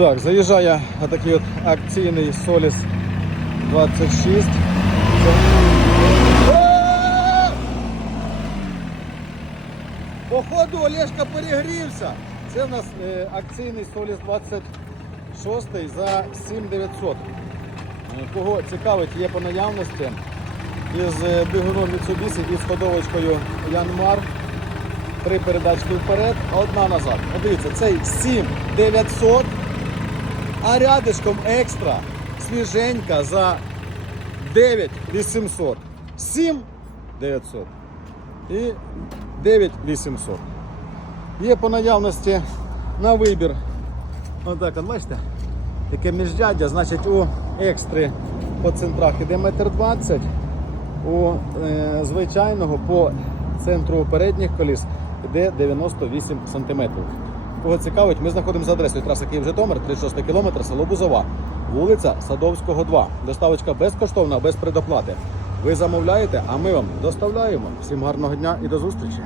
Так, заїжджає отакий от акційний Соліс 26. Походу Олешка перегрівся. Це в нас е, акційний Соліс 26 за 7900. Е, Кого цікавить, є по наявності із е, двигуном Mitsubishi і з ходовочкою Янмар. Три передачки вперед, а одна назад. Дивіться, цей 7900, а рядишком екстра свіженька за 9800. 7900 і 9800. Є по наявності на вибір. Отак, от бачите? Таке міждядя, значить у екстри по центрах іде метр двадцять, у е, звичайного по центру передніх коліс іде 98 см. Кого цікавить, ми знаходимося за адресою траса Київ-Житомир, 36 кілометр, село Бузова, вулиця Садовського, 2. Доставочка безкоштовна, без предоплати. Ви замовляєте, а ми вам доставляємо. Всім гарного дня і до зустрічі!